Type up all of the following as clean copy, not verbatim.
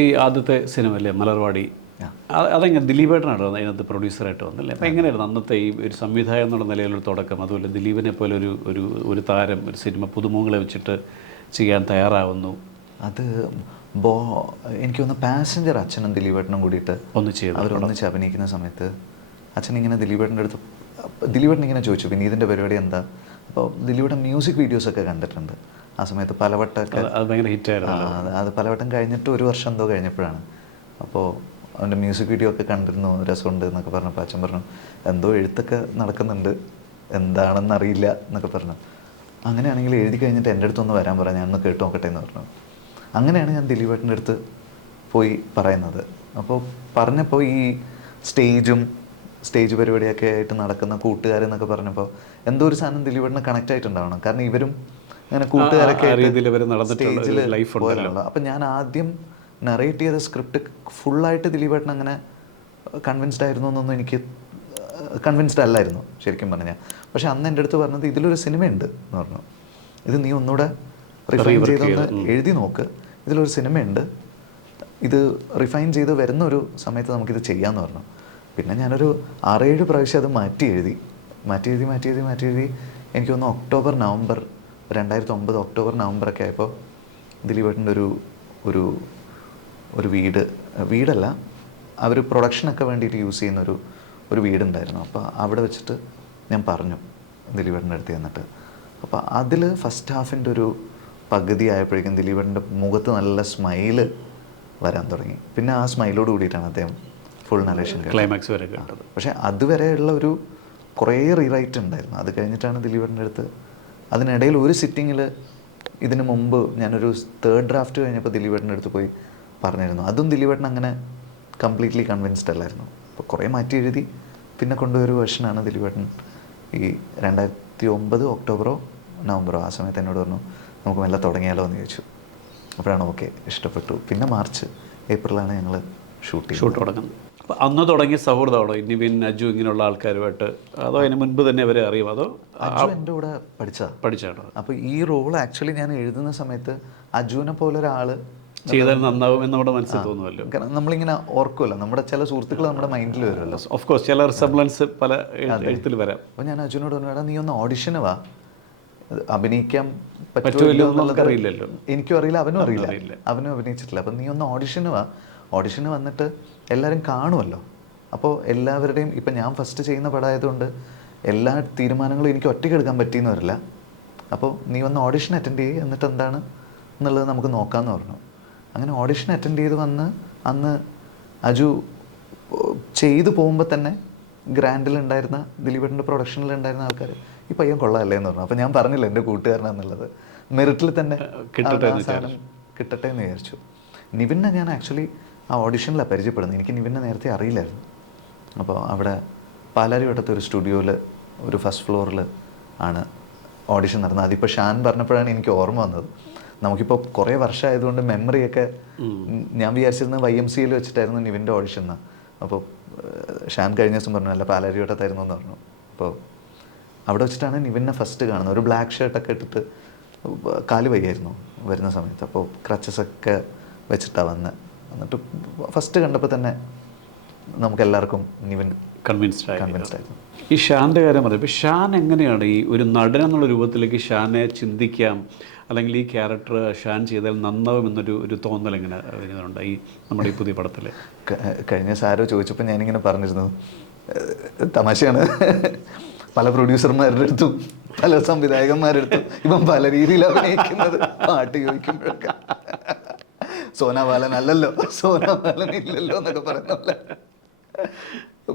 ഈ ആദ്യത്തെ സിനിമ അല്ലേ മലർവാടി, അതെങ്ങനെ ദിലീപേട്ടനാണ് അതിനകത്ത് പ്രൊഡ്യൂസറായിട്ട് വന്നല്ലേ? അപ്പോൾ എങ്ങനെയായിരുന്നു അന്നത്തെ ഈ ഒരു സംവിധായകൻ എന്നുള്ള നിലയിലൊരു തുടക്കം? അതുപോലെ ദിലീപിനെ പോലെ ഒരു താരം ഒരു സിനിമ പുതുമുഖങ്ങളെ വെച്ചിട്ട് ചെയ്യാൻ തയ്യാറാവുന്നു. അത് ബോ എനിക്ക് തോന്നുന്നു പാസഞ്ചർ അച്ഛനും ദിലീപേട്ടനും കൂടിയിട്ട് അവരൊന്നിച്ച് അഭിനയിക്കുന്ന സമയത്ത് അച്ഛൻ ഇങ്ങനെ ദിലീപേട്ടൻ്റെ അടുത്ത് ദിലീപേട്ടൻ ഇങ്ങനെ ചോദിച്ചു വിനീതിൻ്റെ പരിപാടി എന്താ. അപ്പോൾ ദിലീപേട്ടൻ മ്യൂസിക് വീഡിയോസൊക്കെ കണ്ടിട്ടുണ്ട് ആ സമയത്ത് പലവട്ടമൊക്കെ. ഭയങ്കര ഹിറ്റായിരുന്നു അത് പലവട്ടം കഴിഞ്ഞിട്ട് ഒരു വർഷം എന്തോ കഴിഞ്ഞപ്പോഴാണ്. അപ്പോൾ അവൻ്റെ മ്യൂസിക് വീഡിയോ ഒക്കെ കണ്ടിരുന്നു, രസമുണ്ട് എന്നൊക്കെ പറഞ്ഞപ്പോൾ അച്ഛൻ പറഞ്ഞു എന്തോ എഴുത്തൊക്കെ നടക്കുന്നുണ്ട്, എന്താണെന്നറിയില്ല എന്നൊക്കെ പറഞ്ഞു. അങ്ങനെയാണെങ്കിൽ എഴുതി കഴിഞ്ഞിട്ട് എൻ്റെ അടുത്തൊന്ന് വരാൻ പറയാം, ഞാനൊന്ന് കേട്ട് നോക്കട്ടെ എന്ന് പറഞ്ഞു. അങ്ങനെയാണ് ഞാൻ ദിലീപേട്ടൻ്റെ അടുത്ത് പോയി പറയുന്നത്. അപ്പോൾ പറഞ്ഞപ്പോൾ ഈ സ്റ്റേജ് പരിപാടിയൊക്കെ ആയിട്ട് നടക്കുന്ന കൂട്ടുകാരെന്നൊക്കെ പറഞ്ഞപ്പോൾ എന്തോ ഒരു സാധനം ദിലീപേട്ടന് കണക്റ്റ് ആയിട്ടുണ്ടാവണം. കാരണം ഇവരും അങ്ങനെ കൂട്ടുകാരൊക്കെ സ്റ്റേജിൽ പോയാലുള്ള. അപ്പം ഞാൻ ആദ്യം നറേറ്റ് ചെയ്ത സ്ക്രിപ്റ്റ് ഫുള്ളായിട്ട് ദിലീപേട്ടൻ അങ്ങനെ കൺവിൻസ്ഡ് ആയിരുന്നു എന്നൊന്നും എനിക്ക് കൺവിൻസ്ഡ് അല്ലായിരുന്നു ശരിക്കും പറഞ്ഞാൽ. പക്ഷെ അന്ന് എൻ്റെ അടുത്ത് പറഞ്ഞത് ഇതിലൊരു സിനിമയുണ്ട് എന്ന് പറഞ്ഞു. ഇത് നീ ഒന്നുകൂടെ റിഫൈൻ ചെയ്തൊന്ന് എഴുതി നോക്ക്, ഇതിലൊരു സിനിമയുണ്ട്, ഇത് റിഫൈൻ ചെയ്ത് വരുന്ന ഒരു സമയത്ത് നമുക്കിത് ചെയ്യാമെന്ന് പറഞ്ഞു. പിന്നെ ഞാനൊരു 6-7 പ്രാവശ്യം അത് മാറ്റി എഴുതി എനിക്ക് തോന്നുന്നു ഒക്ടോബർ നവംബർ 2009 ഒക്ടോബർ നവംബറൊക്കെ ആയപ്പോൾ ദിലീപേട്ടൻ്റെ ഒരു വീടല്ല, അവർ പ്രൊഡക്ഷനൊക്കെ വേണ്ടിയിട്ട് യൂസ് ചെയ്യുന്ന ഒരു വീടുണ്ടായിരുന്നു. അപ്പോൾ അവിടെ വെച്ചിട്ട് ഞാൻ പറഞ്ഞു ദിലീപേട്ടൻ്റെ അടുത്ത് ചെന്നിട്ട്. അപ്പോൾ അതിൽ ഫസ്റ്റ് ഹാഫിൻ്റെ ഒരു പകുതി ആയപ്പോഴേക്കും ദിലീപേട്ടൻ്റെ മുഖത്ത് നല്ല സ്മൈല് വരാൻ തുടങ്ങി. പിന്നെ ആ സ്മൈലോട് കൂടിയിട്ടാണ് അദ്ദേഹം ഫുൾ നരേഷൻ ക്ലൈമാക്സ് വരെ കേട്ടത്. പക്ഷേ അതുവരെയുള്ള കുറേ റീറൈറ്റ് ഉണ്ടായിരുന്നു. അത് കഴിഞ്ഞിട്ടാണ് ദിലീപേട്ടൻ്റെ അടുത്ത് അതിനിടയിൽ ഒരു സിറ്റിങ്ങിൽ ഇതിന് മുമ്പ് ഞാനൊരു 3rd ഡ്രാഫ്റ്റ് കഴിഞ്ഞപ്പോൾ ദിലീപേട്ടൻ്റെ അടുത്ത് പോയി പറഞ്ഞിരുന്നു. അതും ദിലീപേട്ടൻ അങ്ങനെ കംപ്ലീറ്റ്ലി കൺവിൻസ്ഡ് അല്ലായിരുന്നു. അപ്പോൾ കുറേ മാറ്റി എഴുതി പിന്നെ കൊണ്ടുപോയൊരു വേർഷനാണ് ദിലീപേട്ടൻ ഈ 2009 ഒക്ടോബറോ നവംബറോ ആ സമയത്ത് എന്നോട് പറഞ്ഞു നമുക്ക് മെല്ലെ തുടങ്ങിയാലോ എന്ന് ചോദിച്ചു. അപ്പോഴാണ് ഓക്കെ, ഇഷ്ടപ്പെട്ടു. പിന്നെ മാർച്ച് ഏപ്രിലാണ് ഞങ്ങൾ ഷൂട്ട് തുടങ്ങുന്നത്. അപ്പോൾ അന്ന് തുടങ്ങിയ സൗഹൃദമാണോ നിവിൻ, അജു ഇങ്ങനെയുള്ള ആൾക്കാരുമായിട്ട്? അതോ അതിന് മുൻപ് തന്നെ അവരെ അറിയും? അതോ അജു എൻ്റെ കൂടെ പഠിച്ചാണോ? അപ്പോൾ ഈ റോൾ ആക്ച്വലി ഞാൻ എഴുതുന്ന സമയത്ത് അജുവിനെ പോലെ ഒരാൾ ചെയ്താൽ നന്നാവും എന്ന് നമ്മുടെ മനസ്സിൽ തോന്നുമല്ലോ. കാരണം നമ്മളിങ്ങനെ ഓർക്കുമല്ലോ, നമ്മുടെ ചില സുഹൃത്തുക്കൾ നമ്മുടെ മൈൻഡിൽ വരുമല്ലോ. ഓഫ് കോഴ്സ് ചില റിസംബ്ലൻസ് പല എഴുത്തിൽ വരാം. അപ്പോൾ ഞാൻ അജുവിനോട് പറഞ്ഞു, നീ ഒന്ന് ഓഡിഷന് വാ, അഭിനയിക്കാൻ പറ്റുമല്ലോ എന്നുള്ളത് അറിയില്ലല്ലോ, എനിക്കും അറിയില്ല, അവനും അറിയില്ല, അവനും അഭിനയിച്ചിട്ടില്ല. അപ്പം നീ ഒന്ന് ഓഡിഷന് വാ, ഓഡിഷന് വന്നിട്ട് എല്ലാവരും കാണുമല്ലോ. അപ്പോൾ എല്ലാവരുടെയും ഇപ്പം ഞാൻ ഫസ്റ്റ് ചെയ്യുന്ന പടമായതുകൊണ്ട് എല്ലാ തീരുമാനങ്ങളും എനിക്ക് ഒറ്റയ്ക്ക് എടുക്കാൻ പറ്റിയെന്ന് വരില്ല. അപ്പോൾ നീ വന്ന് ഓഡിഷൻ അറ്റൻഡ് ചെയ്യുക, എന്നിട്ട് എന്താണ് എന്നുള്ളത് നമുക്ക് നോക്കാമെന്ന് പറഞ്ഞു. അങ്ങനെ ഓഡിഷൻ അറ്റൻഡ് ചെയ്ത് വന്ന് അന്ന് അജു ചെയ്തു പോകുമ്പോൾ തന്നെ ഗ്രാൻഡിലുണ്ടായിരുന്ന ദിലീപേട്ടൻ്റെ പ്രൊഡക്ഷനിലുണ്ടായിരുന്ന ആൾക്കാർ ഈ പയ്യൻ കൊള്ളാമല്ലേ എന്ന് പറഞ്ഞു. അപ്പോൾ ഞാൻ പറഞ്ഞില്ല എൻ്റെ കൂട്ടുകാരനാണെന്നുള്ളത്, മെറിറ്റിൽ തന്നെ കിട്ടട്ടെ എന്ന് വിചാരിച്ചു. നിവിനെ ഞാൻ ആക്ച്വലി ആ ഓഡിഷനിലാണ് പരിചയപ്പെടുന്നത്. എനിക്ക് നിവിനെ നേരത്തെ അറിയില്ലായിരുന്നു. അപ്പോൾ അവിടെ പാലാരിവട്ടത്തെ ഒരു സ്റ്റുഡിയോയിൽ ഒരു ഫസ്റ്റ് ഫ്ലോറിൽ ആണ് ഓഡിഷൻ നടന്നത്. അതിപ്പോൾ ഷാൻ പറഞ്ഞപ്പോഴാണ് എനിക്ക് ഓർമ്മ വന്നത്. നമുക്കിപ്പോൾ കുറേ വർഷമായതുകൊണ്ട് മെമ്മറിയൊക്കെ, ഞാൻ വിചാരിച്ചിരുന്നത് YMCAയിൽ വെച്ചിട്ടായിരുന്നു നിവിൻ്റെ ഓഡിഷൻ എന്ന്. അപ്പോൾ ഷാൻ കഴിഞ്ഞ ദിവസം പറഞ്ഞു അല്ല പാലാരിവട്ടത്തായിരുന്നു എന്ന് പറഞ്ഞു. അപ്പോൾ അവിടെ വെച്ചിട്ടാണ് നിവിനെ ഫസ്റ്റ് കാണുന്നത്. ഒരു ബ്ലാക്ക് ഷർട്ടൊക്കെ ഇട്ടിട്ട്, കാല് വയ്യായിരുന്നു വരുന്ന സമയത്ത്. അപ്പോൾ ക്രച്ചസൊക്കെ വെച്ചിട്ടാണ് എന്നിട്ട് ഫസ്റ്റ് കണ്ടപ്പോൾ തന്നെ നമുക്കെല്ലാവർക്കും നിവിൻ കൺവിൻസ്ഡ് ആയിരുന്നു. ഈ ഷാൻ്റെ കാര്യം പറയുമ്പോൾ ഷാൻ എങ്ങനെയാണ് ഈ ഒരു നടൻ എന്നുള്ള രൂപത്തിലേക്ക് ഷാനെ ചിന്തിക്കാം, അല്ലെങ്കിൽ ഈ ക്യാരക്ടർ ഷാൻ ചെയ്താൽ നന്നാവും എന്നൊരു തോന്നൽ എങ്ങനെ വരുന്നുണ്ട് ഈ നമ്മുടെ ഈ പുതിയ പടത്തിൽ? കഴിഞ്ഞ സാരോ ചോദിച്ചപ്പോൾ ഞാനിങ്ങനെ പറഞ്ഞിരുന്നു, തമാശയാണ്, പല പ്രൊഡ്യൂസർമാരുടെ അടുത്തും പല സംവിധായകന്മാരുടെ അടുത്തും ഇപ്പം പല രീതിയിൽ അഭിനയിക്കുന്നത് പാട്ട് ചോദിക്കുമ്പോഴൊക്കെ സോനാബാലൻ അല്ലല്ലോ, സോനാബാലൻ ഇല്ലല്ലോ എന്നൊക്കെ പറയുന്നല്ലേ.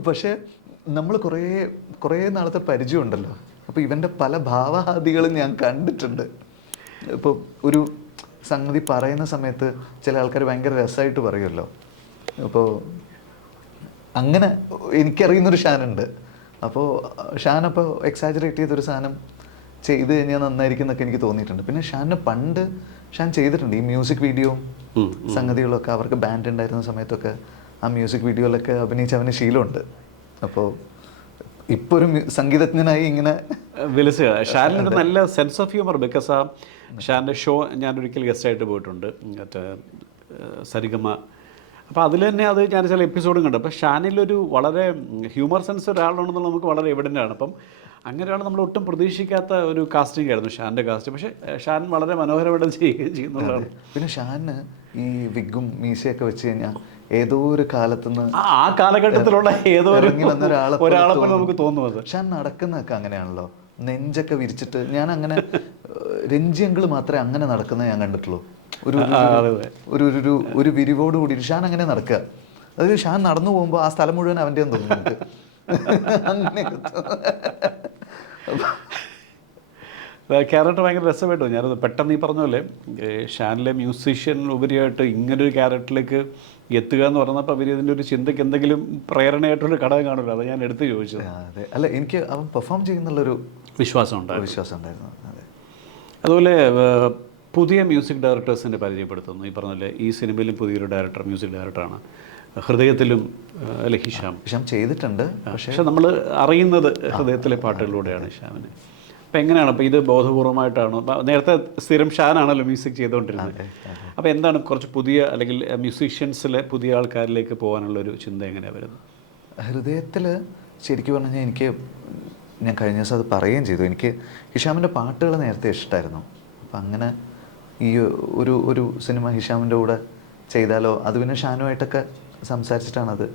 പക്ഷേ നമ്മൾ കുറേ നാളത്തെ പരിചയമുണ്ടല്ലോ. അപ്പോൾ ഇവൻ്റെ പല ഭാവഹാദികളും ഞാൻ കണ്ടിട്ടുണ്ട്. ഇപ്പോൾ ഒരു സംഗതി പറയുന്ന സമയത്ത് ചില ആൾക്കാർ ഭയങ്കര രസമായിട്ട് പറയുമല്ലോ. അപ്പോൾ അങ്ങനെ എനിക്കറിയുന്നൊരു ഷാനുണ്ട്. അപ്പോൾ ഷാനപ്പോൾ എക്സാജറേറ്റ് ചെയ്തൊരു സാധനം ചെയ്ത് കഴിഞ്ഞാൽ നന്നായിരിക്കും എന്നൊക്കെ എനിക്ക് തോന്നിയിട്ടുണ്ട്. പിന്നെ ഷാനിന് പണ്ട് ഷാൻ ചെയ്തിട്ടുണ്ട് ഈ മ്യൂസിക് വീഡിയോ സംഗതികളൊക്കെ. അവർക്ക് ബാൻഡ് ഉണ്ടായിരുന്ന സമയത്തൊക്കെ ആ മ്യൂസിക് വീഡിയോയിലൊക്കെ അഭിനയിച്ച് അവന് ശീലമുണ്ട്. അപ്പോൾ ഇപ്പോൾ ഒരു സംഗീതജ്ഞനായി ഇങ്ങനെ വിലസുക. ഷാനിന് നല്ല സെൻസ് ഓഫ് ഹ്യൂമർ. ബിക്കോസ് ആ ഷാൻ്റെ ഷോ ഞാനൊരിക്കൽ ഗസ്റ്റായിട്ട് പോയിട്ടുണ്ട്. മറ്റേ സരിഗമ. അപ്പോൾ അതിൽ തന്നെ അത് ഞാൻ ചില എപ്പിസോഡും കണ്ടു. അപ്പോൾ ഷാനിലൊരു വളരെ ഹ്യൂമർ സെൻസ് ഒരാളാണെന്നുള്ളത് നമുക്ക് വളരെ എവിഡൻ്റ് ആണ്. അപ്പം അങ്ങനെയാണ് നമ്മൾ ഒട്ടും പ്രതീക്ഷിക്കാത്ത ഒരു കാസ്റ്റിംഗ് ആയിരുന്നു ഷാൻ്റെ കാസ്റ്റ്. പക്ഷേ ഷാൻ വളരെ മനോഹരമായിട്ട് ചെയ്യുകയും ചെയ്യുന്നുള്ളതാണ്. പിന്നെ ഷാന് ഈ വിഗും മീശയൊക്കെ വെച്ച് കഴിഞ്ഞാൽ ഏതോ ഒരു കാലത്തുനിന്ന് ആ കാലഘട്ടത്തിലുള്ള ഏതോ ഇറങ്ങി വന്ന ഒരാളെ നമുക്ക് തോന്നുന്നത്. ഷാൻ നടക്കുന്നതൊക്കെ അങ്ങനെയാണല്ലോ, നെഞ്ചൊക്കെ വിരിച്ചിട്ട്. ഞാൻ അങ്ങനെ രഞ്ജിയങ്കിൾ മാത്രമേ അങ്ങനെ നടക്കുന്നത് ഞാൻ കണ്ടിട്ടുള്ളൂ. ഒരു ഒരു ഒരു ഒരു വിരിവോട് കൂടി ഷാൻ അങ്ങനെ നടക്കുക. അതായത് ഷാൻ നടന്നു പോകുമ്പോൾ ആ സ്ഥലം മുഴുവൻ അവൻ്റെ തോന്നുന്നു നമുക്ക്. അങ്ങനെയൊക്കെ ക്യാരക്ടർ ഭയങ്കര രസമായിട്ട് ഞാനത് പെട്ടെന്ന് ഈ പറഞ്ഞ പോലെ ഷാനിലെ മ്യൂസീഷ്യൻ ഉപരിയായിട്ട് ഇങ്ങനൊരു ക്യാരക്ടറിലേക്ക് എത്തുക എന്ന് പറഞ്ഞപ്പോൾ അവർ ഇതിൻ്റെ ഒരു ചിന്തയ്ക്ക് എന്തെങ്കിലും പ്രേരണയായിട്ടൊരു ഘടകം കാണില്ല. അത് ഞാൻ എടുത്ത് ചോദിച്ചത്. അതെ, അല്ല എനിക്ക് അവൻ പെർഫോം ചെയ്യുന്നുള്ളൊരു വിശ്വാസം ഉണ്ടായിരുന്നു. അതെ. അതുപോലെ പുതിയ മ്യൂസിക് ഡയറക്ടേഴ്സിനെ പരിചയപ്പെടുത്തുന്നു. ഈ പറഞ്ഞ ഈ സിനിമയിലും പുതിയൊരു മ്യൂസിക് ഡയറക്ടറാണ്. ഹൃദയത്തിലും അല്ലെ ഹിഷാം ചെയ്തിട്ടുണ്ട്. പക്ഷെ നമ്മൾ അറിയുന്നത് ഹൃദയത്തിലെ പാട്ടുകളിലൂടെയാണ് ഹിഷാമിനെ. അപ്പോൾ എങ്ങനെയാണ് അപ്പോൾ ഇത് ബോധപൂർവമായിട്ടാണോ? നേരത്തെ സ്ഥിരം ഷാനാണല്ലോ മ്യൂസിക് ചെയ്തുകൊണ്ടിരുന്നത്. അപ്പോൾ എന്താണ് കുറച്ച് പുതിയ അല്ലെങ്കിൽ മ്യൂസീഷ്യൻസിലെ പുതിയ ആൾക്കാരിലേക്ക് പോകാനുള്ളൊരു ചിന്ത എങ്ങനെയാണ് വരുന്നത്? ഹൃദയത്തിൽ ശരിക്കും പറഞ്ഞു കഴിഞ്ഞാൽ ഞാൻ കഴിഞ്ഞ ദിവസം അത് പറയുകയും ചെയ്തു. എനിക്ക് ഹിഷാമിൻ്റെ പാട്ടുകൾ നേരത്തെ ഇഷ്ടമായിരുന്നു. അപ്പം അങ്ങനെ ഈ ഒരു സിനിമ ഹിഷാമിൻ്റെ കൂടെ ചെയ്താലോ, അത് പിന്നെ ഷാനുമായിട്ടൊക്കെ സംസാരിച്ചിട്ടാണ് അത്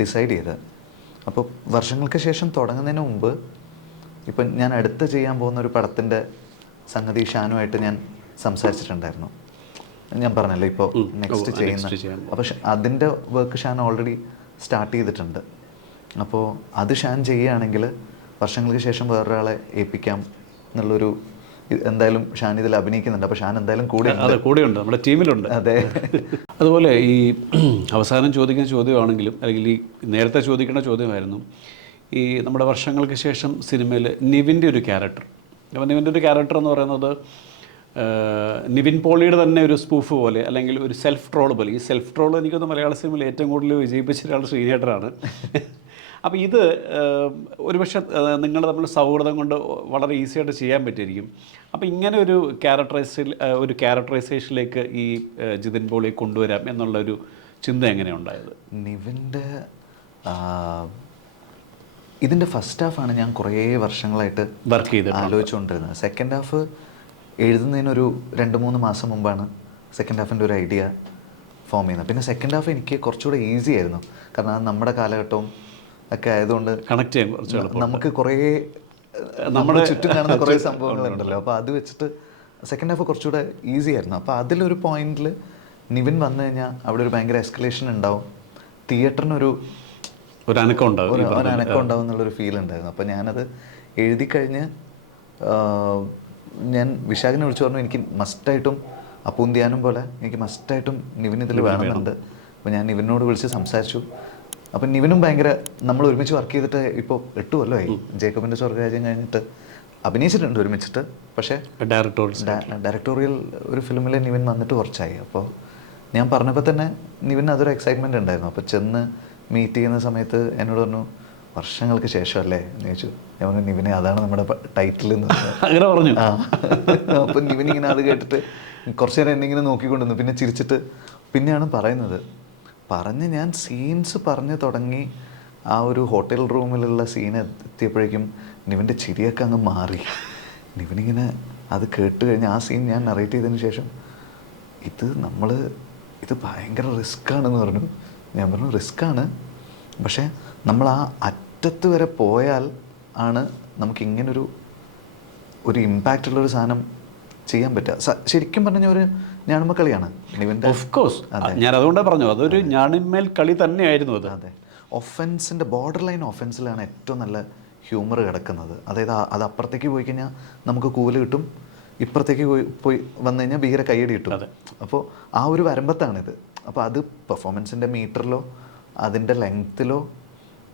ഡിസൈഡ് ചെയ്തത്. അപ്പോൾ വർഷങ്ങൾക്ക് ശേഷം തുടങ്ങുന്നതിന് മുമ്പ് ഇപ്പം ഞാൻ അടുത്ത് ചെയ്യാൻ പോകുന്ന ഒരു പടത്തിൻ്റെ സംഗതി ഷാനുമായിട്ട് ഞാൻ സംസാരിച്ചിട്ടുണ്ടായിരുന്നു. ഞാൻ പറഞ്ഞല്ലോ ഇപ്പോൾ നെക്സ്റ്റ് ചെയ്യുന്ന. അപ്പോൾ അതിൻ്റെ വർക്ക് ഷാൻ ഓൾറെഡി സ്റ്റാർട്ട് ചെയ്തിട്ടുണ്ട്. അപ്പോൾ അത് ഷാൻ ചെയ്യുകയാണെങ്കിൽ വർഷങ്ങൾക്ക് ശേഷം വേറൊരാളെ ഏൽപ്പിക്കാം എന്നുള്ളൊരു, എന്തായാലും ഷാൻ ഇതിൽ അഭിനയിക്കുന്നുണ്ട്. അപ്പോൾ ഷാൻ എന്തായാലും കൂടെയുണ്ട്, നമ്മുടെ ടീമിലുണ്ട്. അതെ. അതുപോലെ ഈ അവസാനം ചോദിക്കുന്ന ചോദ്യമാണെങ്കിലും അല്ലെങ്കിൽ ഈ നേരത്തെ ചോദിക്കേണ്ട ചോദ്യമായിരുന്നു ഈ നമ്മുടെ വർഷങ്ങൾക്ക് ശേഷം സിനിമയിൽ നിവിൻ്റെ ഒരു ക്യാരക്ടർ. അപ്പോൾ നിവിൻ്റെ ഒരു ക്യാരക്ടർ എന്ന് പറയുന്നത് നിവിൻ പോളിയുടെ തന്നെ ഒരു സ്പൂഫ് പോലെ അല്ലെങ്കിൽ ഒരു സെൽഫ് ട്രോൾ പോലെ. ഈ സെൽഫ് ട്രോൾ എനിക്കൊന്ന് മലയാള സിനിമയിൽ ഏറ്റവും കൂടുതൽ വിജയിപ്പിച്ച ഒരാൾ ശ്രീനേട്ടനാണ്. അപ്പോൾ ഇത് ഒരുപക്ഷെ നിങ്ങൾ തമ്മിൽ സൗഹൃദം കൊണ്ട് വളരെ ഈസി ആയിട്ട് ചെയ്യാൻ പറ്റിയിരിക്കും. അപ്പോൾ ഇങ്ങനെ ഒരു ക്യാരക്ടറൈസേഷനിലേക്ക് ഈ ജിതിൻ പോളിയെ കൊണ്ടുവരാം എന്നുള്ളൊരു ചിന്ത എങ്ങനെയാണ് ഉണ്ടായത്? നിവിൻ്റെ ഇതിൻ്റെ ഫസ്റ്റ് ഹാഫാണ് ഞാൻ കുറേ വർഷങ്ങളായിട്ട് വർക്ക് ചെയ്ത് ആലോചിച്ചുകൊണ്ടിരുന്നത്. സെക്കൻഡ് ഹാഫ് എഴുതുന്നതിനൊരു 2-3 മാസം മുമ്പാണ് സെക്കൻഡ് ഹാഫിൻ്റെ ഒരു ഐഡിയ ഫോം ചെയ്യുന്നത്. പിന്നെ സെക്കൻഡ് ഹാഫ് എനിക്ക് കുറച്ചുകൂടെ ഈസി ആയിരുന്നു. കാരണം അത് നമ്മുടെ കാലഘട്ടവും ഒക്കെ ആയതുകൊണ്ട് കണക്ട് ചെയ്യാൻ കുറച്ച് നമുക്ക് കുറേ നമ്മുടെ ചുറ്റും കാണുന്ന കുറേ സംഭവങ്ങളുണ്ടല്ലോ. അപ്പോൾ അത് വെച്ചിട്ട് സെക്കൻഡ് ഹാഫ് കുറച്ചുകൂടെ ഈസി ആയിരുന്നു. അപ്പോൾ അതിലൊരു പോയിന്റിൽ നിവിൻ വന്നു കഴിഞ്ഞാൽ അവിടെ ഒരു ഭയങ്കര എസ്കലേഷൻ ഉണ്ടാവും. തിയേറ്ററിനൊരു അനക്കം ഉണ്ടാവും എന്നുള്ളൊരു ഫീൽ ഉണ്ടായിരുന്നു. അപ്പോൾ ഞാനത് എഴുതി കഴിഞ്ഞ് ഞാൻ വിശാഖിനെ വിളിച്ചു പറഞ്ഞു എനിക്ക് മസ്റ്റായിട്ടും അപ്പൂന്തിയാനും പോലെ എനിക്ക് മസ്റ്റായിട്ടും നിവിൻ ഇതിൽ വേണമെന്നുണ്ട്. അപ്പോൾ ഞാൻ നിവിനോട് വിളിച്ച് സംസാരിച്ചു. അപ്പം നിവിനും ഭയങ്കര, നമ്മൾ ഒരുമിച്ച് വർക്ക് ചെയ്തിട്ട് ഇപ്പോൾ 8 കൊല്ലമായി. ജേക്കബിൻ്റെ സ്വർഗ്ഗരാജ്യം കഴിഞ്ഞിട്ട് അഭിനയിച്ചിട്ടുണ്ട് ഒരുമിച്ചിട്ട്. പക്ഷേ ഡയറക്ടോറിയൽ ഒരു ഫിലിമിൽ നിവിൻ വന്നിട്ട് കുറച്ചായി. അപ്പോൾ ഞാൻ പറഞ്ഞപ്പോൾ തന്നെ നിവിൻ അതൊരു എക്സൈറ്റ്മെൻറ്റ് ഉണ്ടായിരുന്നു. അപ്പോൾ ചെന്ന് മീറ്റ് ചെയ്യുന്ന സമയത്ത് എന്നോട് പറഞ്ഞു വർഷങ്ങൾക്ക് ശേഷമല്ലേ എന്ന് ചോദിച്ചു. ഞാൻ പറഞ്ഞു നിവിനെ അതാണ് നമ്മുടെ ടൈറ്റിൽ എന്ന് അങ്ങനെ പറഞ്ഞു. അപ്പം നിവിൻ ഇങ്ങനെ അത് കേട്ടിട്ട് കുറച്ച് നേരം എന്നെ ഇങ്ങനെ നോക്കിക്കൊണ്ടിരുന്നു. പിന്നെ ചിരിച്ചിട്ട് പിന്നെയാണ് പറയുന്നത്. പറഞ്ഞ് ഞാൻ സീൻസ് പറഞ്ഞു തുടങ്ങി ആ ഒരു ഹോട്ടൽ റൂമിലുള്ള സീൻ എത്തിയപ്പോഴേക്കും നിവിൻ്റെ ചിരിയൊക്കെ അങ്ങ് മാറി. നിവിനിങ്ങനെ അത് കേട്ട് കഴിഞ്ഞ് ആ സീൻ ഞാൻ നറേറ്റ് ചെയ്തതിന് ശേഷം ഇത് ഭയങ്കര റിസ്ക്കാണെന്ന് പറഞ്ഞു. ഞാൻ പറഞ്ഞു റിസ്ക്കാണ്, പക്ഷേ നമ്മൾ ആ അറ്റത്ത് വരെ പോയാൽ ആണ് നമുക്കിങ്ങനൊരു ഇമ്പാക്റ്റ് ഉള്ളൊരു സാധനം ചെയ്യാൻ പറ്റുക. ശരിക്കും പറഞ്ഞ ഒരു ഞാണിന്മേൽ കളിയാണ് നിവിൻ്റെ. ഓഫ് കോഴ്സ്, ഞാൻ അതുകൊണ്ടാണ് പറഞ്ഞു അതൊരു ഞാണിന്മേൽ കളി തന്നെയായിരുന്നു അത്. അതെ, ഒഫൻസിൻ്റെ ബോർഡർ ലൈൻ ഒഫൻസിലാണ് ഏറ്റവും നല്ല ഹ്യൂമർ കിടക്കുന്നത്. അതായത് അത് അപ്പുറത്തേക്ക് പോയി കഴിഞ്ഞാൽ നമുക്ക് കൂല് കിട്ടും, ഇപ്പുറത്തേക്ക് പോയി വന്നു കഴിഞ്ഞാൽ ഭീകര കയ്യടി കിട്ടും. അപ്പോൾ ആ ഒരു വരമ്പത്താണിത്. അപ്പോൾ അത് പെർഫോമൻസിൻ്റെ മീറ്ററിലോ അതിൻ്റെ ലെങ്ത്തിലോ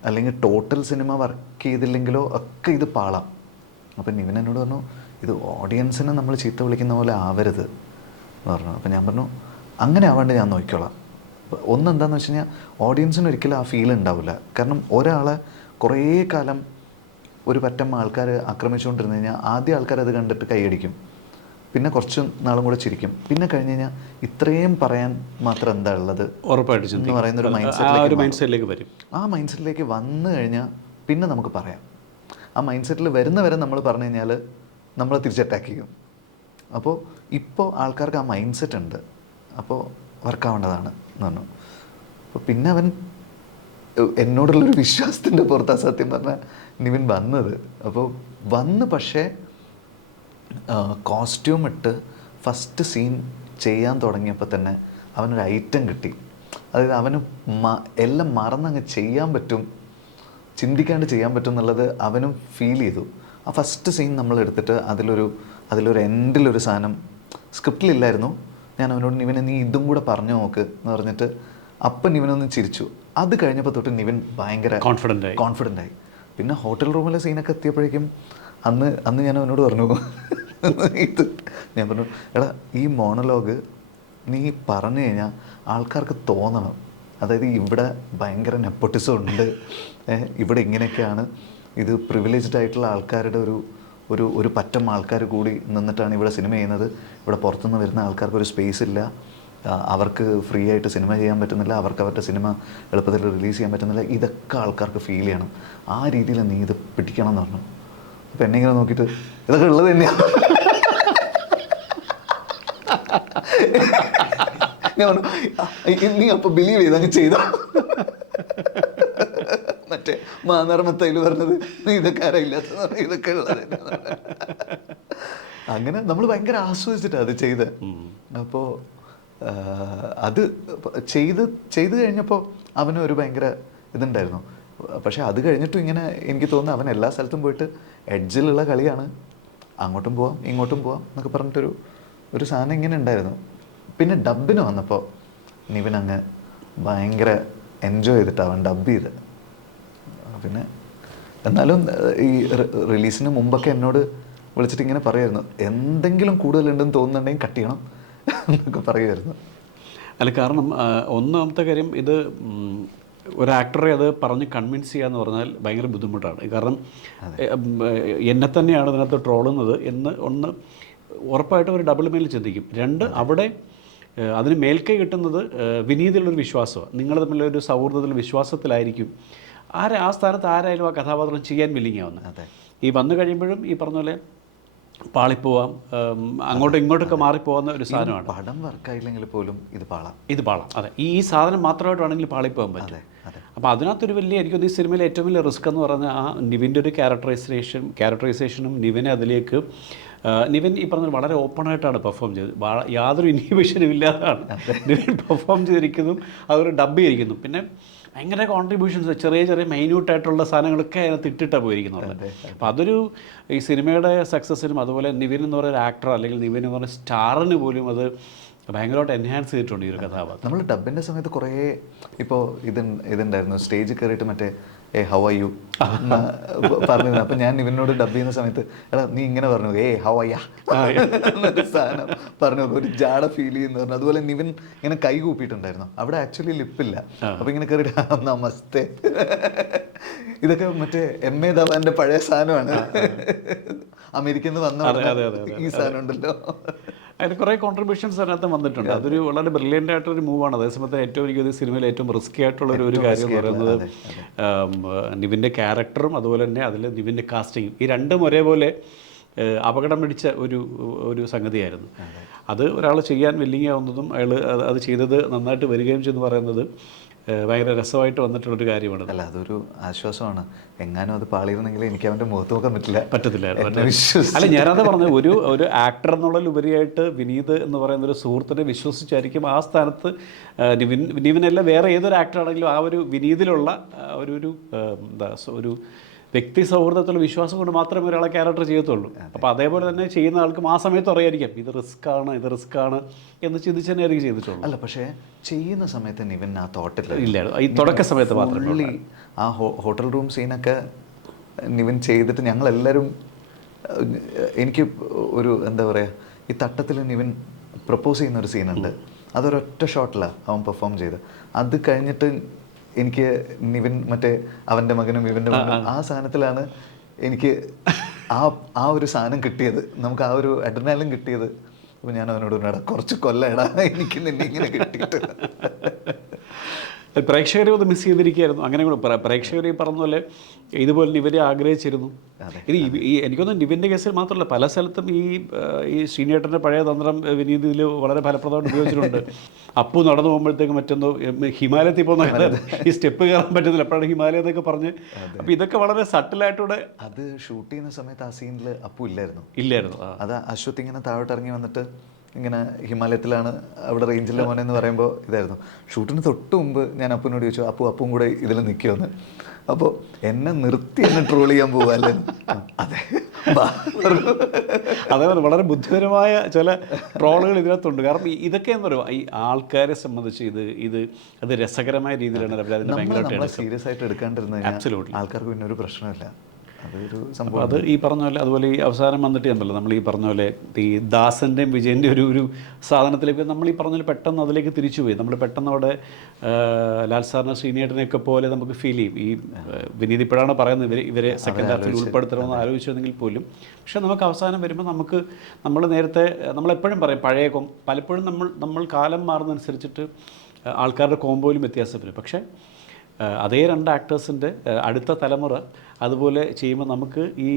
അല്ലെങ്കിൽ ടോട്ടൽ സിനിമ വർക്ക് ചെയ്തില്ലെങ്കിലോ ഒക്കെ ഇത് പാളാം. അപ്പം നിവിൻ എന്നോട് പറഞ്ഞു ഇത് ഓഡിയൻസിനെ നമ്മൾ ചീത്ത വിളിക്കുന്ന പോലെ ആവരുത് എന്ന് പറഞ്ഞു. അപ്പം ഞാൻ പറഞ്ഞു അങ്ങനെ ആവാണ്ട് ഞാൻ നോക്കിക്കോളാം. ഒന്നെന്താണെന്ന് വെച്ച് കഴിഞ്ഞാൽ ഓഡിയൻസിന് ഒരിക്കലും ആ ഫീൽ ഉണ്ടാവില്ല. കാരണം ഒരാളെ കുറേ കാലം ഒരു പറ്റം ആൾക്കാർ ആക്രമിച്ചുകൊണ്ടിരുന്നു കഴിഞ്ഞാൽ ആദ്യം ആൾക്കാർ അത് കണ്ടിട്ട് കൈയടിക്കും. പിന്നെ കുറച്ച് നാളും കൂടെ ചിരിക്കും. പിന്നെ കഴിഞ്ഞ് കഴിഞ്ഞാൽ ഇത്രയും പറയാൻ മാത്രം എന്താ ഉള്ളത് ഉറപ്പായിട്ട് എന്ന് പറയുന്ന ഒരു മൈൻഡ് സെറ്റിലേക്ക് വരും. ആ മൈൻഡ് സെറ്റിലേക്ക് വന്നു കഴിഞ്ഞാൽ പിന്നെ നമുക്ക് പറയാം. ആ മൈൻഡ് സെറ്റിൽ വരുന്നവരെ നമ്മൾ പറഞ്ഞു കഴിഞ്ഞാൽ നമ്മളെ തിരിച്ച് അറ്റാക്ക് ചെയ്യും. അപ്പോൾ ഇപ്പോൾ ആൾക്കാർക്ക് ആ മൈൻഡ് സെറ്റ് ഉണ്ട്, അപ്പോൾ വർക്കാവേണ്ടതാണ് എന്ന് പറഞ്ഞു. അപ്പോൾ പിന്നെ അവൻ എന്നോടുള്ളൊരു വിശ്വാസത്തിൻ്റെ പുറത്താണ് സത്യം പറഞ്ഞാൽ നിവിൻ വന്നത്. അപ്പോൾ വന്ന് പക്ഷേ കോസ്റ്റ്യൂം ഇട്ട് ഫസ്റ്റ് സീൻ ചെയ്യാൻ തുടങ്ങിയപ്പോൾ തന്നെ അവനൊരു ഐറ്റം കിട്ടി. അതായത് അവന് എല്ലാം മറന്നങ്ങ് ചെയ്യാൻ പറ്റും, ചിന്തിക്കാണ്ട് ചെയ്യാൻ പറ്റും എന്നുള്ളത് അവനും ഫീൽ ചെയ്തു. ആ ഫസ്റ്റ് സീൻ നമ്മൾ എടുത്തിട്ട് അതിലൊരു എൻഡിലൊരു സാധനം സ്ക്രിപ്റ്റിലില്ലായിരുന്നു. ഞാൻ അവനോട് നിവിനെ നീ ഇതും കൂടെ പറഞ്ഞു നോക്ക് എന്ന് പറഞ്ഞിട്ട് അപ്പം നിവിനൊന്ന് ചിരിച്ചു. അത് കഴിഞ്ഞപ്പോൾ തൊട്ട് നിവിൻ ഭയങ്കര കോൺഫിഡൻ്റ് ആയി. പിന്നെ ഹോട്ടൽ റൂമിലെ സീനൊക്കെ എത്തിയപ്പോഴേക്കും അന്ന് ഞാൻ അവനോട് പറഞ്ഞു ഞാൻ പറഞ്ഞു, എടാ ഈ മോണലോഗ് നീ പറഞ്ഞു കഴിഞ്ഞാൽ ആൾക്കാർക്ക് തോന്നണം, അതായത് ഇവിടെ ഭയങ്കര നെപ്പോട്ടിസം ഉണ്ട്, ഇവിടെ ഇങ്ങനെയൊക്കെയാണ്, ഇത് പ്രിവിലേജ്ഡ് ആയിട്ടുള്ള ആൾക്കാരുടെ ഒരു പറ്റം ആൾക്കാർ കൂടി നിന്നിട്ടാണ് ഇവിടെ സിനിമ ചെയ്യുന്നത്, ഇവിടെ പുറത്തുനിന്ന് വരുന്ന ആൾക്കാർക്ക് ഒരു സ്പേസ് ഇല്ല, അവർക്ക് ഫ്രീ ആയിട്ട് സിനിമ ചെയ്യാൻ പറ്റുന്നില്ല, അവർക്ക് അവരുടെ സിനിമ എളുപ്പത്തിൽ റിലീസ് ചെയ്യാൻ പറ്റുന്നില്ല, ഇതൊക്കെ ആൾക്കാർക്ക് ഫീൽ ചെയ്യണം, ആ രീതിയിൽ നീ ഇത് പിടിക്കണം എന്ന് പറഞ്ഞു. അപ്പം എന്നെ ഇങ്ങനെ നോക്കിയിട്ട് ഇതൊക്കെ ഉള്ളത് തന്നെയാണ് ഞാൻ പറഞ്ഞു, നീ അപ്പോൾ ബിലീവ് ചെയ്ത് അങ്ങ് ചെയ്തോ. മറ്റേ മാനർമത്തയിൽ പറഞ്ഞത് നീ ഇതൊക്കെ ആരായില്ലാത്ത ഇതൊക്കെ ഉള്ളത്. അങ്ങനെ നമ്മൾ ഭയങ്കര ആസ്വദിച്ചിട്ടാണ് അത് ചെയ്ത്. അപ്പോൾ അത് ചെയ്ത് കഴിഞ്ഞപ്പോൾ അവന് ഒരു ഭയങ്കര ഇതുണ്ടായിരുന്നു. പക്ഷെ അത് കഴിഞ്ഞിട്ടും ഇങ്ങനെ എനിക്ക് തോന്നുന്നു അവൻ എല്ലാ സ്ഥലത്തും പോയിട്ട് എഡ്ജിലുള്ള കളിയാണ്, അങ്ങോട്ടും പോവാം ഇങ്ങോട്ടും പോവാം എന്നൊക്കെ പറഞ്ഞിട്ടൊരു സാധനം ഇങ്ങനെ ഉണ്ടായിരുന്നു. പിന്നെ ഡബിന് വന്നപ്പോൾ നിവിൻ അങ്ങ് ഭയങ്കര എൻജോയ് ചെയ്തിട്ട് അവൻ ഡബ് ചെയ്ത്. പിന്നെ എന്നാലും ഈ റിലീസിന് മുമ്പൊക്കെ എന്നോട് വിളിച്ചിട്ട് ഇങ്ങനെ പറയുമായിരുന്നു, എന്തെങ്കിലും കൂടുതലുണ്ടെന്ന് തോന്നുന്നുണ്ടെങ്കിൽ കട്ട് ചെയ്യണം എന്നൊക്കെ പറയുമായിരുന്നു. അല്ല, കാരണം ഒന്നാമത്തെ കാര്യം, ഇത് ഒരു ആക്ടറെ അത് പറഞ്ഞ് കൺവിൻസ് ചെയ്യുക എന്ന് പറഞ്ഞാൽ ഭയങ്കര ബുദ്ധിമുട്ടാണ്. കാരണം എന്നെ തന്നെയാണ് ഇതിനകത്ത് ട്രോളുന്നത് എന്ന് ഒന്ന് ഉറപ്പായിട്ടും ഒരു ഡബിൾ മേലിൽ ചിന്തിക്കും. രണ്ട്, അവിടെ അതിന് മേൽക്കൈ കിട്ടുന്നത് വിനീതിലുള്ളൊരു വിശ്വാസമാണ്. നിങ്ങൾ തമ്മിലൊരു സൗഹൃദത്തിൽ വിശ്വാസത്തിലായിരിക്കും ആ സ്ഥാനത്ത് ആരായാലും ആ കഥാപാത്രം ചെയ്യാൻ വില്ലിങ്ങാവുന്നത്. ഈ വന്നു കഴിയുമ്പോഴും ഈ പറഞ്ഞ പോലെ പാളിപ്പോവാം, അങ്ങോട്ടും ഇങ്ങോട്ടൊക്കെ മാറിപ്പോകുന്ന ഒരു സാധനമാണ്. പടം വർക്കായില്ലെങ്കിൽ പോലും ഇത് പാളാം. അതെ, ഈ സാധനം മാത്രമായിട്ടാണെങ്കിൽ പാളിപ്പോകാൻ പറ്റും. അപ്പോൾ അതിനകത്തൊരു വലിയ, എനിക്കൊന്ന് ഈ സിനിമയിലെ ഏറ്റവും വലിയ റിസ്ക് എന്ന് പറഞ്ഞാൽ ആ നിവിൻ്റെ ഒരു ക്യാരക്ടറൈസേഷനും നിവിനെ അതിലേക്ക് നിവിൻ ഈ പറഞ്ഞ വളരെ ഓപ്പണായിട്ടാണ് പെർഫോം ചെയ്തത്. യാതൊരു ഇൻഹിബിഷനും ഇല്ലാതാണ് നിവിൻ പെർഫോം ചെയ്തിരിക്കുന്നതും അതൊരു ഡബ് ചെയ്തിരിക്കുന്നു. പിന്നെ ഭയങ്കര കോൺട്രിബ്യൂഷൻസ്, ചെറിയ മൈന്യൂട്ടായിട്ടുള്ള സാധനങ്ങളൊക്കെ അതിനകത്ത് ഇട്ടിട്ടാണ് പോയിരിക്കുന്നത്. അപ്പോൾ അതൊരു ഈ സിനിമയുടെ സക്സസ്സിനും അതുപോലെ നിവിൻ എന്ന് പറയുന്ന ആക്ടർ അല്ലെങ്കിൽ നിവിൻ എന്ന് പറയുന്ന സ്റ്റാറിന് പോലും അത് ഭയങ്കരമായിട്ട് എൻഹാൻസ് ചെയ്തിട്ടുണ്ട് ഈ ഒരു കഥാപാത്രം. നമ്മൾ ഡബിൻ്റെ സമയത്ത് കുറേ ഇപ്പോൾ ഇതുണ്ടായിരുന്നു, സ്റ്റേജിൽ കയറിയിട്ട് മറ്റേ ഹൗ ആർ യു പറഞ്ഞിരുന്നു. അപ്പം ഞാൻ നിവിനോട് ഡബ് ചെയ്യുന്ന സമയത്ത്, എടാ നീ ഇങ്ങനെ പറഞ്ഞു ഹൗ ആയാ എന്നൊരു സാധനം പറഞ്ഞു, ഒരു ജാട ഫീൽ ചെയ്യുന്നു പറഞ്ഞു. അതുപോലെ നിവിൻ ഇങ്ങനെ കൈ കൂപ്പിയിട്ടുണ്ടായിരുന്നു, അവിടെ ആക്ച്വലി ലിപ്പില്ല. അപ്പം ഇങ്ങനെ കയറിയിട്ട് നമസ്തേ, ഇതൊക്കെ മറ്റേ M.A. ധവാന്റെ പഴയ സാധനമാണ്, അമേരിക്കയിൽ നിന്ന് വന്ന ഈ സാധനം ഉണ്ടല്ലോ. അതിന് കുറേ കോൺട്രിബ്യൂഷൻസ് അതിനകത്ത് വന്നിട്ടുണ്ട്. അതൊരു വളരെ ബ്രില്യൻ്റ് ആയിട്ടൊരു മൂവാണ്. അതേസമയത്ത് ഏറ്റവും എനിക്ക് സിനിമയിൽ ഏറ്റവും റിസ്കി ആയിട്ടുള്ള ഒരു കാര്യം എന്ന് പറയുന്നത് നിവിൻ്റെ ക്യാരക്ടറും അതുപോലെ തന്നെ അതിൽ നിവിൻ്റെ കാസ്റ്റിങ്ങും, ഈ രണ്ടും ഒരേപോലെ അപകടം പിടിച്ച ഒരു സംഗതിയായിരുന്നു. അത് ഒരാൾ ചെയ്യാൻ വില്ലിങ് ആവുന്നതും അയാൾ അത് ചെയ്തത് നന്നായിട്ട് വരികയും ചെയ്തെന്ന് പറയുന്നത് ഭയങ്കര രസമായിട്ട് വന്നിട്ടുള്ളൊരു കാര്യമാണ്. അല്ല, അതൊരു ആശ്വാസമാണ്. എങ്ങാനും അത് പാളിയിരുന്നെങ്കിൽ എനിക്ക് അവൻ്റെ മുഖത്ത് നോക്കാൻ പറ്റത്തില്ലായിരുന്നു. അല്ല, ഞാനത് പറഞ്ഞത് ഒരു ആക്ടർ എന്നുള്ളതിലുപരിയായിട്ട് വിനീത് എന്ന് പറയുന്ന ഒരു സുഹൃത്തിനെ വിശ്വസിച്ചായിരിക്കും ആ സ്ഥാനത്ത് നിവിനല്ല വേറെ ഏതൊരു ആക്ടർ ആണെങ്കിലും ആ ഒരു വിനീതിലുള്ള ഒരു വ്യക്തി സൗഹൃദത്തിലുള്ള വിശ്വാസം കൊണ്ട് മാത്രമേ ഒരാളെ ക്യാരക്ടർ ചെയ്യത്തുള്ളൂ. അപ്പോൾ അതേപോലെ തന്നെ ചെയ്യുന്ന ആൾക്കും ആ സമയത്ത് അറിയായിരിക്കാം ഇത് റിസ്ക് ആണ് എന്ന് ചിന്തിച്ച് തന്നെ ആയിരിക്കും ചെയ്തിട്ടുള്ളൂ. അല്ല, പക്ഷേ ചെയ്യുന്ന സമയത്ത് നിവിൻ ആ തോട്ടില്ല, ഈ തുടക്ക സമയത്ത് മാത്രമേ. ആ ഹോട്ടൽ റൂം സീനൊക്കെ നിവിൻ ചെയ്തിട്ട് ഞങ്ങളെല്ലാവരും, എനിക്ക് ഒരു എന്താ പറയുക, ഈ തട്ടത്തിൽ നിവിൻ പ്രപ്പോസ് ചെയ്യുന്ന ഒരു സീനുണ്ട്, അതൊരൊറ്റ ഷോട്ടിലാണ് അവൻ പെർഫോം ചെയ്ത്. അത് കഴിഞ്ഞിട്ട് എനിക്ക് നിവിൻ മറ്റേ അവൻ്റെ മകനും ഇവൻ്റെ മകനും ആ സാധനത്തിലാണ് എനിക്ക് ആ ഒരു സാധനം കിട്ടിയത്, നമുക്ക് ആ ഒരു അഡ്രിനാലിൻ കിട്ടിയത്. അപ്പോൾ ഞാൻ അവനോട് പറഞ്ഞാൽ കുറച്ച് കൊല്ലടാ എനിക്ക് നിന്നെ ഇങ്ങനെ കിട്ടിയിട്ട്. പ്രേക്ഷകരെ ഒന്ന് മിസ് ചെയ്തിരിക്കുകയായിരുന്നു. അങ്ങനെ കൂടെ പ്രേക്ഷകർ ഈ പറഞ്ഞ പോലെ ഇതുപോലെ നിവിനെ ആഗ്രഹിച്ചിരുന്നു. ഇത് ഈ എനിക്കൊന്നും നിവിൻ്റെ കേസിൽ മാത്രമല്ല, പല സ്ഥലത്തും ഈ ശ്രീനേട്ടൻ്റെ പഴയ തന്ത്രം വിനീത് ഇതിൽ വളരെ ഫലപ്രദമായിട്ട് ഉപയോഗിച്ചിട്ടുണ്ട്. അപ്പു നടന്നു പോകുമ്പോഴത്തേക്ക് മറ്റൊന്നോ ഹിമാലയത്തിൽ പോകുന്ന ഈ സ്റ്റെപ്പ് കയറാൻ പറ്റുന്നില്ല, എപ്പോഴാണ് ഹിമാലയം എന്നൊക്കെ പറഞ്ഞ്. അപ്പോൾ ഇതൊക്കെ വളരെ സട്ടിലായിട്ടൂടെ. അത് ഷൂട്ട് ചെയ്യുന്ന സമയത്ത് ആ സീനിൽ അപ്പു ഇല്ലായിരുന്നു. അത് അശ്വത്ത് ഇങ്ങനെ താഴോട്ട് ഇറങ്ങി വന്നിട്ട് ഇങ്ങനെ ഹിമാലയത്തിലാണ് അവിടെ റേഞ്ചിലെ മോനെ എന്ന് പറയുമ്പോൾ ഇതായിരുന്നു. ഷൂട്ടിന് തൊട്ട് മുമ്പ് ഞാൻ അപ്പുവിനോട് ചോദിച്ചു, അപ്പും കൂടെ ഇതിൽ നിൽക്കുമെന്ന്. അപ്പോൾ എന്നെ നിർത്തി എന്നെ ട്രോൾ ചെയ്യാൻ പോവാല്ലേ? അതെ, അതേപോലെ വളരെ ബുദ്ധിപരമായ ചില ട്രോളുകൾ ഇതിനകത്തുണ്ട്. കാരണം ഇതൊക്കെ എന്താ പറയുക, ഈ ആൾക്കാരെ സംബന്ധിച്ച് അത് രസകരമായ രീതിയിലാണ് അവർ അതിനെ ഭയങ്കരമായിട്ട് സീരിയസ് ആയിട്ട് എടുക്കാണ്ടിരുന്നത്. ആൾക്കാർക്ക് പിന്നെ ഒരു പ്രശ്നമില്ല. അതൊരു സംഭവം. അത് ഈ പറഞ്ഞ പോലെ, അതുപോലെ ഈ അവസാനം വന്നിട്ട് ഉണ്ടല്ലോ, നമ്മൾ ഈ പറഞ്ഞ പോലെ ഈ ദാസൻ്റെയും വിജയൻ്റെ ഒരു സാധനത്തിലേക്ക് നമ്മൾ ഈ പറഞ്ഞ പോലെ പെട്ടെന്ന് അതിലേക്ക് തിരിച്ചുപോയി. നമ്മൾ പെട്ടെന്ന് അവിടെ ലാൽ സാറിനെ ശ്രീനേട്ടനെയൊക്കെ പോലെ നമുക്ക് ഫീൽ ചെയ്യും. ഈ വിനീത് ഇപ്പോഴാണ് പറയുന്നത് ഇവരെ സെക്കൻഡ് ഹാഫിൽ ഉൾപ്പെടുത്തണമെന്ന് ആലോചിച്ചിരുന്നെങ്കിൽ പോലും. പക്ഷേ നമുക്ക് അവസാനം വരുമ്പോൾ നമ്മൾ നേരത്തെ നമ്മളെപ്പോഴും പറയും പലപ്പോഴും നമ്മൾ കാലം മാറുന്നതനുസരിച്ചിട്ട് ആൾക്കാരുടെ കോമ്പോയിലും വ്യത്യാസം വരും. പക്ഷേ അതേ രണ്ട് ആക്ടേഴ്സിൻ്റെ അടുത്ത തലമുറ അതുപോലെ ചെയ്യുമ്പോൾ നമുക്ക് ഈ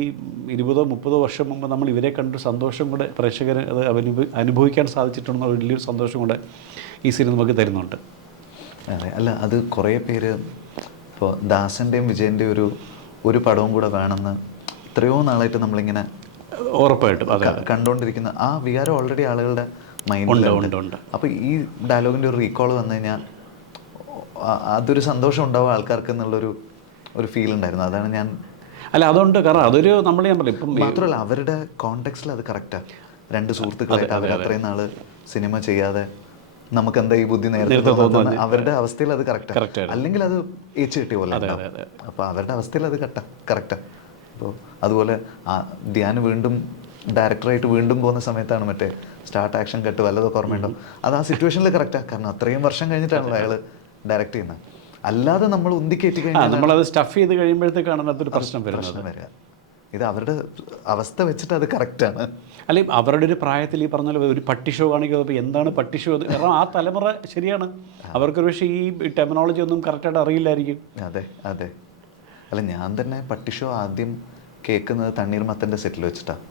20-30 വർഷം മുമ്പ് നമ്മൾ ഇവരെ കണ്ടൊരു സന്തോഷം കൂടെ പ്രേക്ഷകർ അത് അനുഭവിക്കാൻ സാധിച്ചിട്ടുണ്ടെന്ന വലിയൊരു സന്തോഷം കൂടെ ഈ സിനിമ നമുക്ക് തരുന്നുണ്ട്. അതെ, അല്ല അത് കുറേ പേര് ഇപ്പോൾ ദാസൻ്റെയും വിജയൻ്റെയും ഒരു പടവും കൂടെ വേണമെന്ന് എത്രയോ നാളായിട്ട് നമ്മളിങ്ങനെ ഉറപ്പായിട്ടും കണ്ടുകൊണ്ടിരിക്കുന്ന ആ വികാരം ഓൾറെഡി ആളുകളുടെ മൈൻഡിലുണ്ട്. അപ്പോൾ ഈ ഡയലോഗിൻ്റെ ഒരു റീകോൾ വന്നു കഴിഞ്ഞാൽ അതൊരു സന്തോഷം ഉണ്ടാവും ആൾക്കാർക്ക് എന്നുള്ളൊരു ഫീൽ ഉണ്ടായിരുന്നു. അതാണ് ഞാൻ അതുകൊണ്ട് കാരണം അതൊരു നമ്മൾ ഞാൻ പറയും ഇപ്പം മാത്രമല്ല അവരുടെ കോണ്ടെക്സ്റ്റിൽ അത് കറക്റ്റാണ്. രണ്ട് സുഹൃത്തുക്കളായിട്ട് അവർ അത്രയും നാൾ സിനിമ ചെയ്യാതെ നമുക്ക് എന്താ ഈ ബുദ്ധി നേരത്തെ തോന്നുന്നത്, അവരുടെ അവസ്ഥയിൽ അത് കറക്റ്റാണ്. അല്ലെങ്കിൽ അത് ഏച്ച് കിട്ടിയ പോലെ. അപ്പോൾ അവരുടെ അവസ്ഥയിൽ അത് കറക്റ്റാണ്. അപ്പോൾ അതുപോലെ ധ്യാൻ വീണ്ടും ഡയറക്ടറായിട്ട് വീണ്ടും പോകുന്ന സമയത്താണ് മറ്റേ സ്റ്റാർട്ട് ആക്ഷൻ കട്ട് വല്ലതൊക്കെ ഓർമ്മയുണ്ടോ, അത് ആ സിറ്റുവേഷനിൽ കറക്റ്റാണ്. കാരണം അത്രയും വർഷം കഴിഞ്ഞിട്ടാണല്ലോ അയാൾ ഡയറക്റ്റ് ചെയ്യുന്നത്. അല്ലാതെ നമ്മൾ ഉന്തിക്കയറ്റി കഴിഞ്ഞാൽ നമ്മളത് സ്റ്റഫ് ചെയ്ത് കഴിയുമ്പോഴത്തേക്കാണ് അതൊരു പ്രശ്നം വരിക. ഇത് അവരുടെ അവസ്ഥ വെച്ചിട്ട് അത് കറക്റ്റാണ്. അല്ലെങ്കിൽ അവരുടെ ഒരു പ്രായത്തിൽ ഈ പറഞ്ഞ പോലെ ഒരു പട്ടി ഷോ കാണിക്കുന്നത് എന്താണ് പട്ടി ഷോ? കാരണം ആ തലമുറ ശരിയാണ്, അവർക്കൊരു പക്ഷേ ഈ ടെർമിനോളജി ഒന്നും കറക്റ്റായിട്ട് അറിയില്ലായിരിക്കും. അതെ. അല്ല ഞാൻ തന്നെ പട്ടി ഷോ ആദ്യം കേൾക്കുന്നത് തണ്ണീർമത്തൻ്റെ സെറ്റിൽ വെച്ചിട്ടാണ്.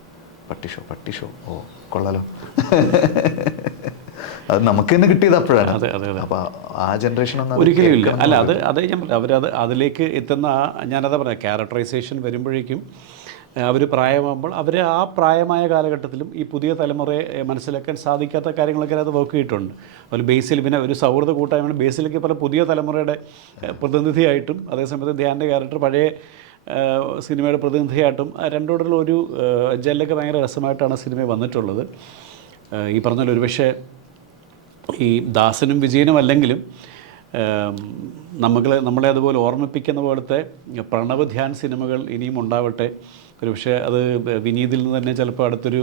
പട്ടി ഷോ ഓ കൊള്ളാലോ, അത് നമുക്ക് തന്നെ കിട്ടിയത് അപ്പോഴാണ്. അപ്പോൾ ആ ജനറേഷൻ ഒരിക്കലും ഇല്ല. അതേ ഞാൻ അവരത് അതിലേക്ക് എത്തുന്ന ഞാനതാ പറയാം, ക്യാരക്ടറൈസേഷൻ വരുമ്പോഴേക്കും അവർ പ്രായമാകുമ്പോൾ അവർ ആ പ്രായമായ കാലഘട്ടത്തിലും ഈ പുതിയ തലമുറയെ മനസ്സിലാക്കാൻ സാധിക്കാത്ത കാര്യങ്ങളൊക്കെ അത് വർക്ക് ചെയ്തിട്ടുണ്ട്. അതുപോലെ ബേസിൽ പിന്നെ ഒരു സൗഹൃദ കൂട്ടായ്മ ബേസിലേക്ക് പല പുതിയ തലമുറയുടെ പ്രതിനിധിയായിട്ടും അതേസമയത്ത് ധ്യാൻ്റെ ക്യാരക്ടർ പഴയ സിനിമയുടെ പ്രതിനിധിയായിട്ടും രണ്ടോടുള്ള ഒരു ജെല്ലൊക്കെ ഭയങ്കര രസമായിട്ടാണ് സിനിമ വന്നിട്ടുള്ളത്. ഈ പറഞ്ഞാൽ ഒരുപക്ഷെ ഈ ദാസനും വിജയനും അല്ലെങ്കിലും നമ്മളെ അതുപോലെ ഓർമ്മിപ്പിക്കുന്ന പോലത്തെ പ്രണവ് ധ്യാൻ സിനിമകൾ ഇനിയും ഉണ്ടാവട്ടെ. ഒരുപക്ഷെ അത് വിനീതിൽ നിന്ന് തന്നെ ചിലപ്പോൾ അടുത്തൊരു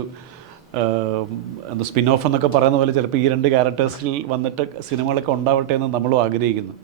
സ്പിൻ ഓഫ് എന്നൊക്കെ പറയുന്ന പോലെ ചിലപ്പോൾ ഈ രണ്ട് ക്യാരക്ടേഴ്സിൽ വന്നിട്ട് സിനിമകളൊക്കെ ഉണ്ടാവട്ടെ എന്ന് നമ്മളും ആഗ്രഹിക്കുന്നു.